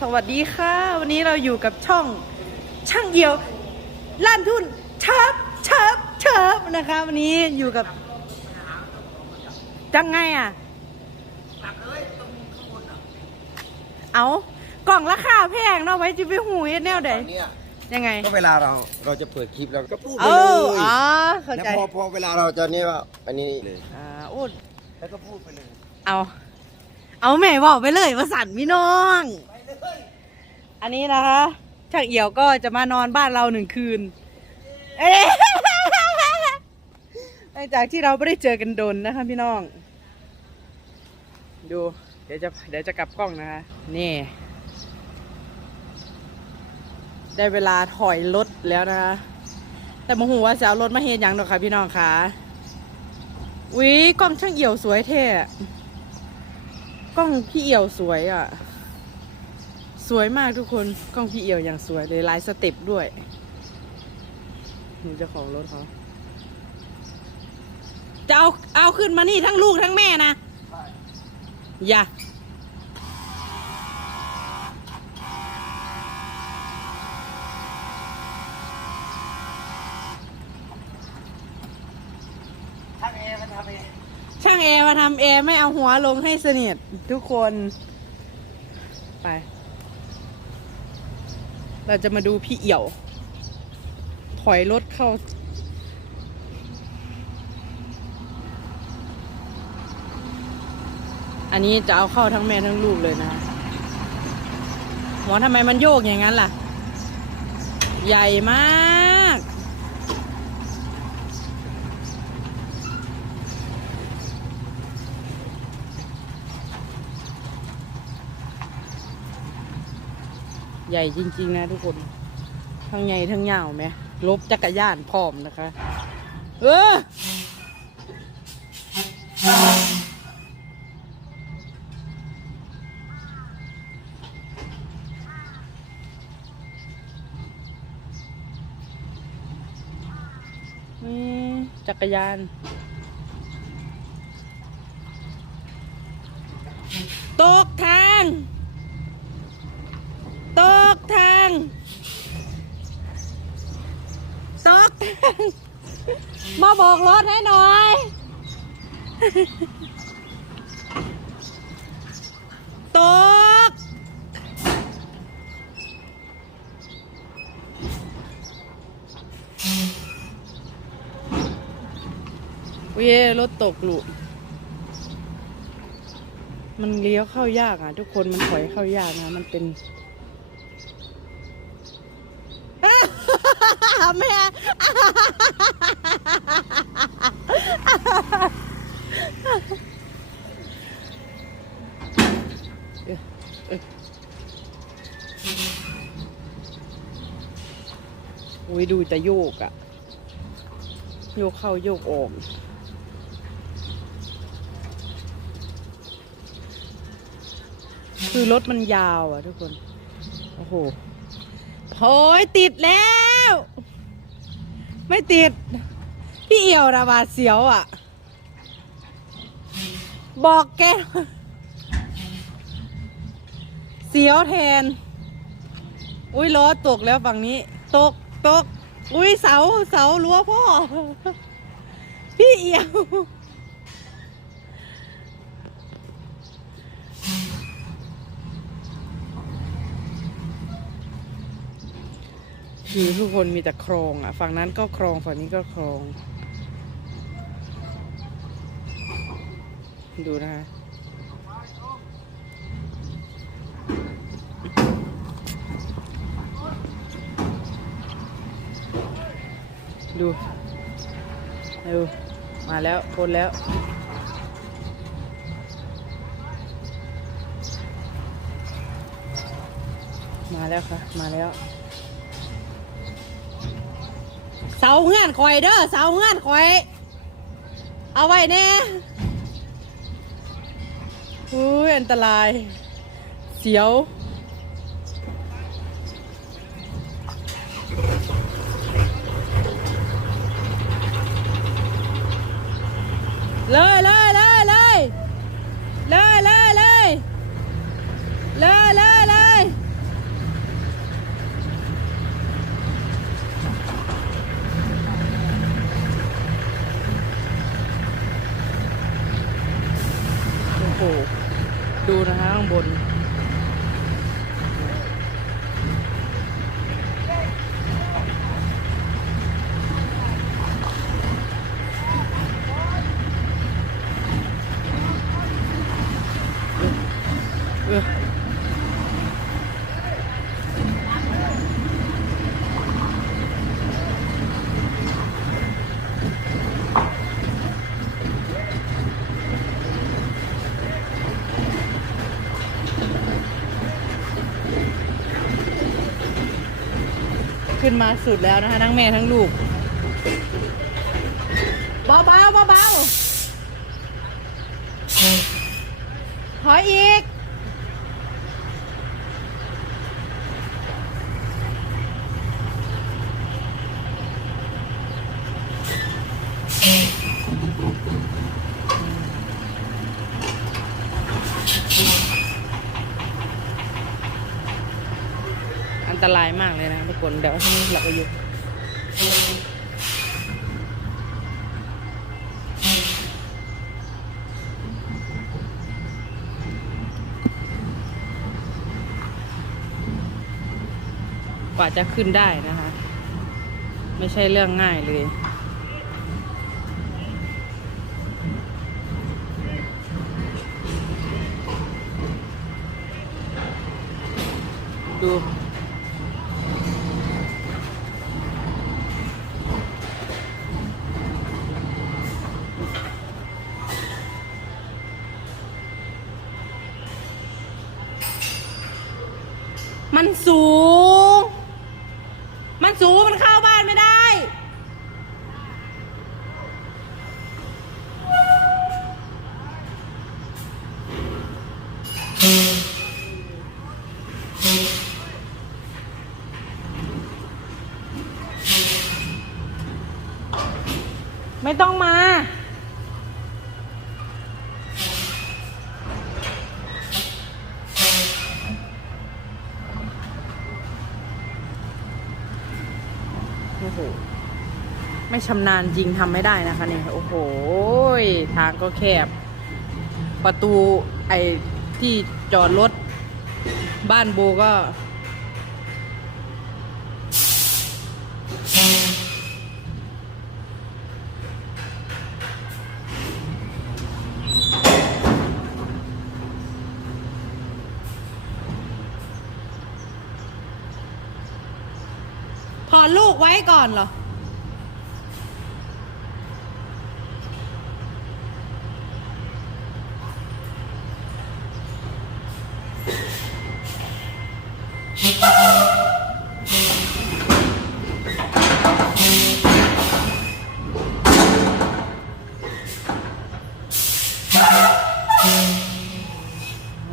สวัสดีค่ะ วันนี้เราอยู่กับช่องช่างเอียวลั่นทุนเชิบเชิบเชิบนะคะ วันนี้อยู่กับจังไงอะเอากล่องราคาแพงเนาะไว้จะไปหูยแนวใดเนี่ยยังไง ก็เวลาเราเราจะเปิดคลิปเราก็พูดไปเอเลอยอ๋อเข้าแล้วใจพอพอเวลาเราจะนี่ว่าอันนี้เลยอ่าโอ้แล้วก็พูดไปเลย เอา เอาแม่บอกไปเลยว่าสันพี่น้อง อันนี้นะคะช่างเอี่ยวก็จะมานอนบ้านเราหนึ่งคืนหลังจากที่เราไม่ได้เจอกันโดนนะคะพี่น้อง ดู เดี๋ยวจะเดี๋ยวจะกลับกล้องนะคะ นี่ ได้เวลาถอยรถแล้วนะคะแต่โมโหว่าจะเอารถมาเฮ็ดยังดอกค่ะพี่น้องค่ะวิกล้องช่างเอี่ยวสวยเท่กล้องพี่เอี่ยวสวยอะ สวยมากทุกคนกล้องพี่เอี่ยวอย่างสวยเลยลายสเต็ปด้วยหนูจะของรถเขาจะเอาเอาขึ้นมานี่ทั้งลูกทั้งแม่นะอย่าท่านเอมันทำเองช่างแอร์มาทำแอร์ไม่เอาหัวลงให้สนิททุกคน ไป เราจะมาดูพี่เอี่ยว ถอยรถเข้า อันนี้จะเอาเข้าทั้งแม่ทั้งลูกเลยนะหมอทำไมมันโยกอย่างนั้นล่ะ ใหญ่มาก ใหญ่จริง ๆ นะทุกคน ทั้งใหญ่ทั้งยาวไหมลบจักรยานพร้อมนะคะ เออนี่จักรยาน ตกทาง ตกทาง ตกทาง มาบอกรถให้หน่อย ตก เว้ยรถตกลูกมันเลี้ยวเข้ายากอะ ทุกคนมันถอยเข้ายากนะ มันเป็น แม่เอ้ยเอ้ยอุ้ยดูแต่โยกอะโยกเข้าโยกออกคือรถมันยาวอะทุกคน โอ้โหโอ้ยติดแล้ว ไม่ติด พี่เอี่ยวนะบาดเสียวอะ บอกแก เสียวแทน อุ้ยล้อตกแล้วฝั่งนี้ ตกตก อุ้ยเสาเสารั้วพ่อ พี่เอี่ยว คือทุกคนมีแต่คลองอะ ฝั่งนั้นก็คลองฝั่งนี้ก็คลอง ดูนะคะดูดูมาแล้วพ้นแล้ว มาแล้วค่ะ มาแล้ว เสาเงื่อนคอยเด้อเสาเงื่อนคอย เอาไว้แน่อุ้ยอันตราย เสียว ขึ้นมาสุดแล้วนะคะทั้งแม่ทั้งลูกเบาเบาเบาเบาถอยอีก อันตรายมากเลยนะทุกคนเดี๋ยวเราไปอยู่กว่าจะขึ้นได้นะคะ ไม่ใช่เรื่องง่ายเลยดู ไม่ต้องมา โอ้โห ไม่ชำนาญจริงทำไม่ได้นะคะเนี่ย โอ้โห ทางก็แคบ ประตูไอ้ที่จอดรถ บ้านโบก็ ถอนลูกไว้ก่อนเหรออ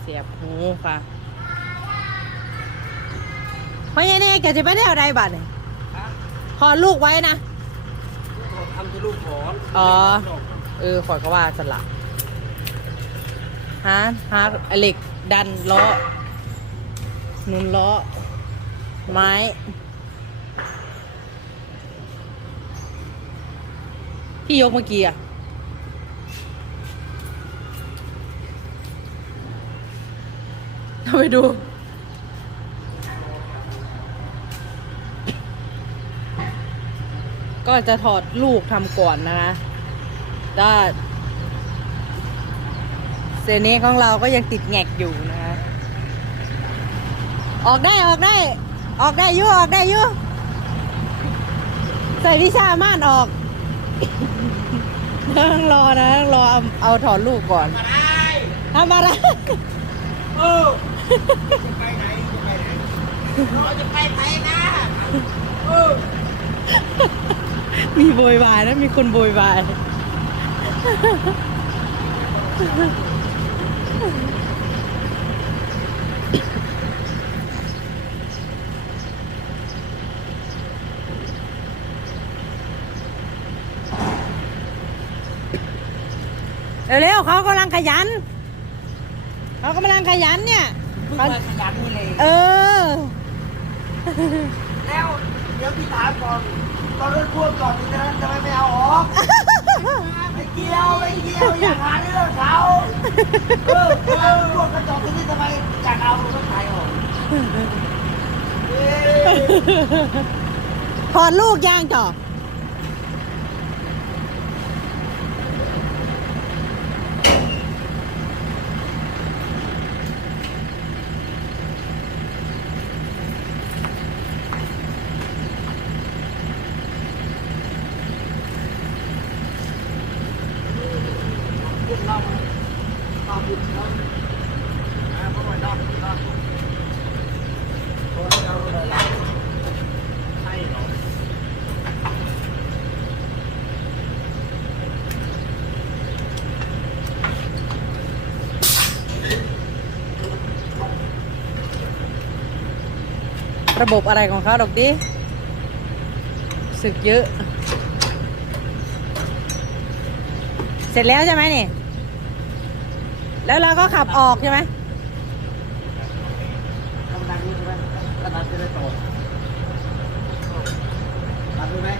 เสียบหูค่ะ ไม่ใช่นี่แกจะไปได้อะไรบัตรเนี่ยพอลูกไว้นะทำที่ลูกถอนอ๋อ เออขอยก็ว่าสละฮะฮะเหล็กดันล้อหนุนล้อ ไม้ที่ยกเมื่อกี้อะเอาไปดู ก็จะถอดลูกทำก่อนนะคะด้าเซนี้ของเราก็ยังติดแงกอยู่นะคะออกได้ออกได้ ออกได้ยุ่ออกได้ยุ่ใส่วิชามานออกนั่งรอนะนั่งรอเอาเอาถอดลูกก่อนมาได้ทำอะไรเออจะไปไหนจะไปไหนเราจะไปไทยนะเออ มีโวยวายนะมีคนโวยวายเร็วๆเขากำลังขยัน เขากำลังขยันเนี่ยเพิ่งมาขยันนี่เลย เออ แล้วเดี๋ยวพี่ถามก่อน ตอนรถพ่วงก่อนนี่นะทำไมไม่เอาออกไม่เกี่ยวไม่เกี่ยวอยากหาเรื่องเขาเออเวลารถพ่วงกระจกตรงนี้ทำไมอยากเอารถไทยออกเอ้ยถอดลูกย่างจ่อ ระบบอะไรของเขาดอกดิสึกเยอะ เสร็จแล้วใช่ไหมนี่ แล้วเราก็ขับออกใช่ไหมทำดังนี้ใช่ไหมกระดานจะได้โตทำดูไหม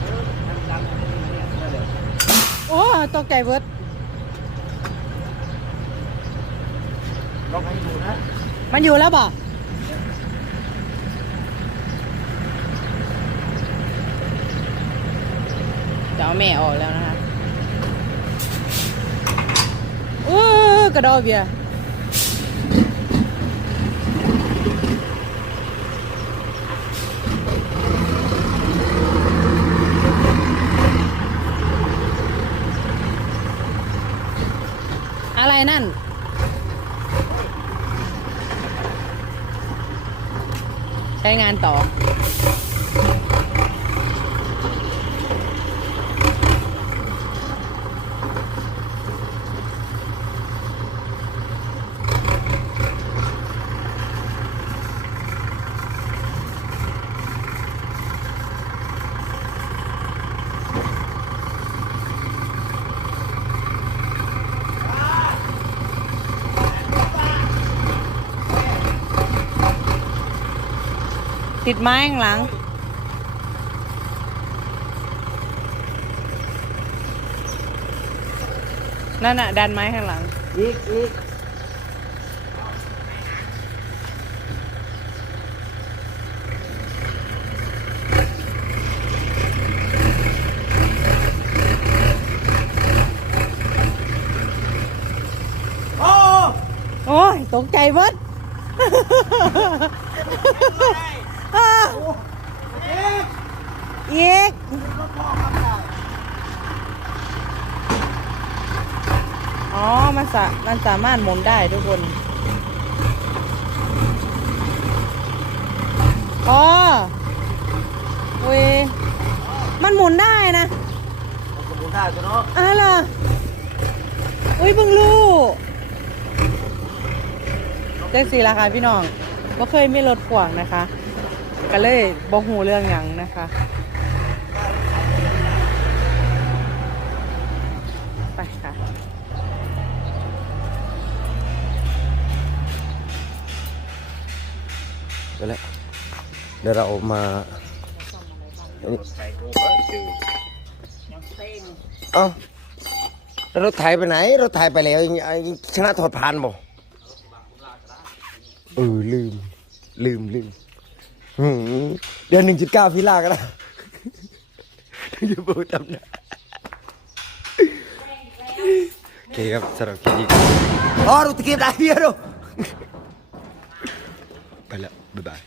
เออทำดังอย่างนี้เนี่ยได้เลยโอ้ตกใจเบิดลองให้ดูนะ มันอยู่แล้วบ่ จะเอาแม่ออกแล้วนะคะโอ้กระดอเบียอะไรนั่นใช้งานต่อ ติดไม้ข้างหลัง นั่นน่ะดันไม้ข้างหลัง อีกอีกโอ้โอ้ยตกใจเบิดอ้าว เอ๊ะอีกรถพ่อครับน่ะอ๋อ มันสามันสามารถหมุนได้ทุกคน อ๋อเว้ยมันหมุนได้นะมันสมบูรณ์ได้จ้ะเนาะอ้าวเหรออุ้ยเพิ่งรู้เจ๊สีราคาพี่น้องก็เคยมีรถขวางนะคะ ก็เลยบ่หูเรื่องหยังนะคะไปค่ะเดี๋ยวเดี๋ยวเรามาเอ้าแล้วรถไถไปไหนรถไถไปแล้วยังยังชนะถอดผ่านบ่เออลืม ลืมลืม หืมเดือนหนึ่งจุดเก้าพิลาก็ได้จะพูดทำนะโอเคครับสำหรับคลิปนี้อ๋อรู้ตะเกียบได้เฮียดูไปแล้วบ๊ายบาย